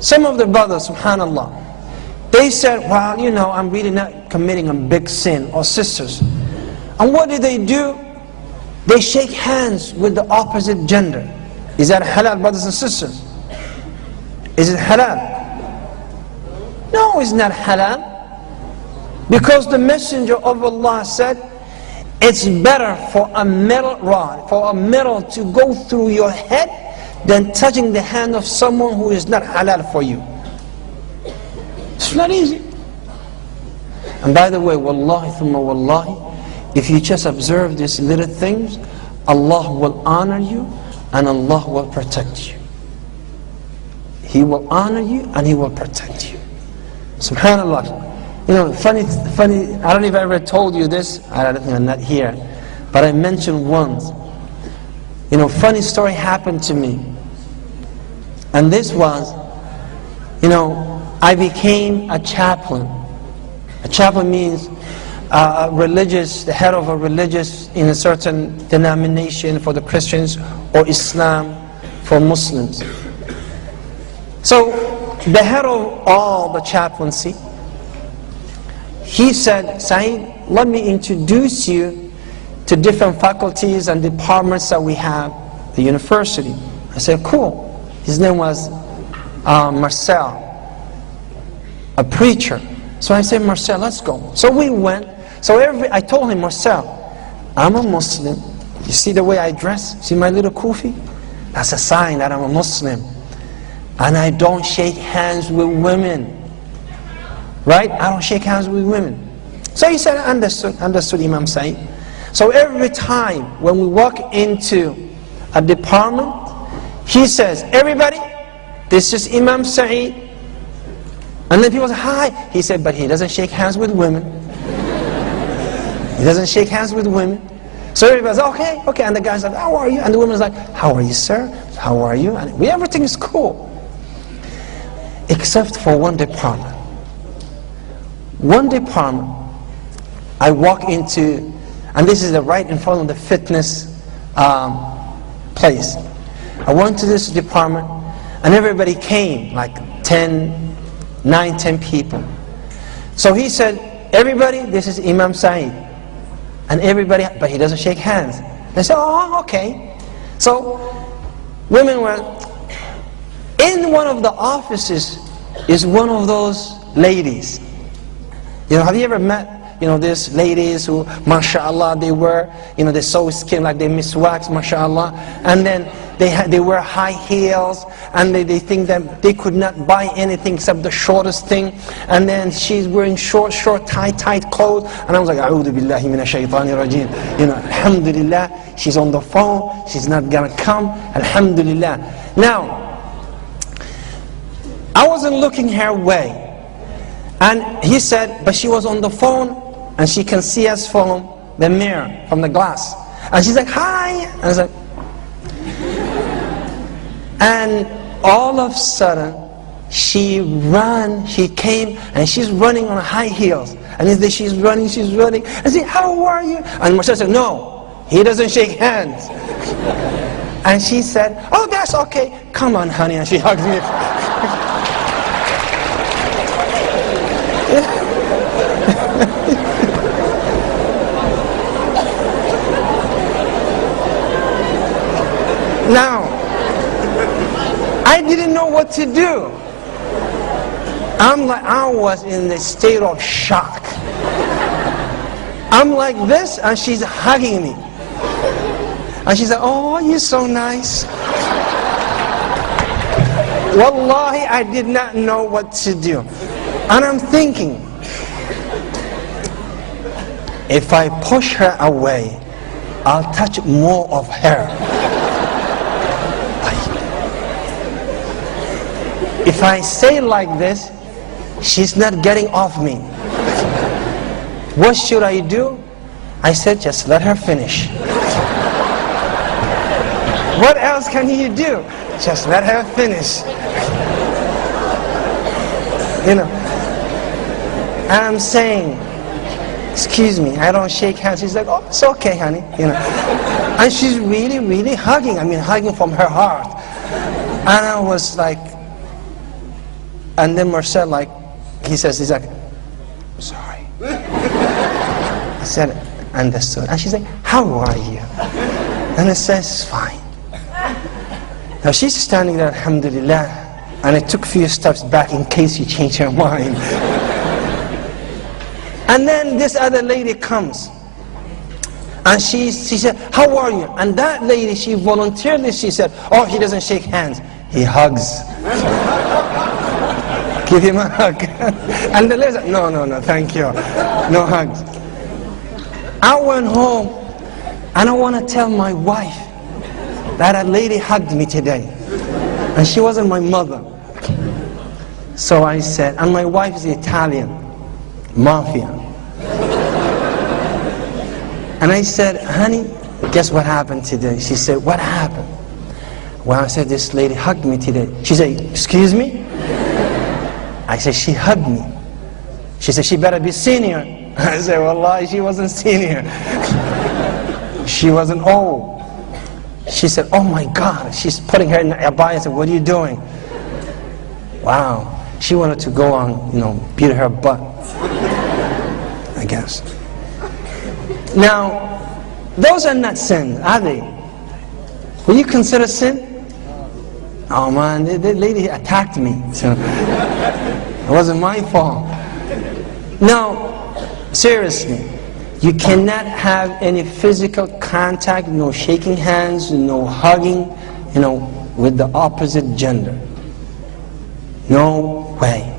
Some of the brothers, subhanallah, they said, well, you know, I'm really not committing a big sin, or sisters. And what do? They shake hands with the opposite gender. Is that halal, brothers and sisters? Is it halal? No, it's not halal. Because the Messenger of Allah said, it's better for a metal rod, for a metal to go through your head than touching the hand of someone who is not halal for you. It's not easy. And by the way, wallahi thumma wallahi, if you just observe these little things, Allah will honor you and Allah will protect you. He will honor you and He will protect you. Subhanallah. You know, funny, I don't know if I ever told you this, I don't think I'm not here, but I mentioned once. You know, funny story happened to me. And this was, you know, I became a chaplain. A chaplain means the head of a religious in a certain denomination for the Christians, or Islam for Muslims. So, the head of all the chaplaincy, he said, Saeed, let me introduce you to different faculties and departments that we have at the university. I said, cool. His name was Marcel, a preacher. So I said, Marcel, let's go. So we went. So I told him, Marcel, I'm a Muslim. You see the way I dress? See my little kufi? That's a sign that I'm a Muslim. And I don't shake hands with women. Right? I don't shake hands with women. So he said, understood Imam Saeed. So every time when we walk into a department, he says, everybody, this is Imam Saeed. And then people say, hi. He said, but he doesn't shake hands with women. He doesn't shake hands with women. So everybody's like, okay. And the guy's like, how are you? And the woman's like, how are you, sir? How are you? And everything is cool. Except for one department. One department, I walk into, and this is right in front of the fitness place. I went to this department, and everybody came, like 9, 10 people. So he said, everybody, this is Imam Saeed. And everybody, but he doesn't shake hands. They said, oh, okay. So women were, in one of the offices is one of those ladies. You know, have you ever met, you know, these ladies who, mashallah, they wear, you know, they sew skin like they miswax, mashallah, and then they wear high heels, and they think that they could not buy anything except the shortest thing, and then she's wearing short, tight clothes, and I was like, a'udhu billahi minash shaitani rajim. You know, alhamdulillah, she's on the phone, she's not gonna come, alhamdulillah. Now, I wasn't looking her way. And he said, but she was on the phone, and she can see us from the mirror, from the glass. And she's like, hi! And I was like, and all of a sudden, she came, and she's running on high heels. And she's running. I said, how are you? And Marcel said, no, he doesn't shake hands. And she said, oh, that's okay. Come on, honey. And she hugs me. Now, I didn't know what to do. I was in a state of shock. I'm like this, and she's hugging me. And she said, oh, you're so nice. Wallahi, I did not know what to do. And I'm thinking, if I push her away, I'll touch more of her. If I say like this, she's not getting off me. What should I do? I said, just let her finish. What else can you do? Just let her finish. You know, and I'm saying, excuse me, I don't shake hands. She's like, oh, it's okay, honey. You know, and she's really hugging. I mean, hugging from her heart. And I was like, And then Marcel, like, he's like, sorry. I said, understood. And she's like, how are you? And I says, fine. Now she's standing there, alhamdulillah, and I took a few steps back in case you change your mind. And then this other lady comes. And she said, how are you? And that lady, she voluntarily, she said, oh, he doesn't shake hands, he hugs. Give him a hug. And the lady said, no, thank you. No hugs. I went home, and I want to tell my wife that a lady hugged me today. And she wasn't my mother. So I said, and my wife is Italian, mafia. And I said, honey, guess what happened today? She said, what happened? Well, I said, this lady hugged me today. She said, excuse me? I said, she hugged me. She said, she better be senior. I said, wallahi, she wasn't senior. She wasn't old. She said, oh my God. She's putting her in the abaya and said, what are you doing? Wow. She wanted to go on, beat her butt, I guess. Now, those are not sins, are they? Will you consider sin? Oh man, the lady attacked me, so it wasn't my fault. Now, seriously, you cannot have any physical contact, no shaking hands, no hugging, with the opposite gender. No way.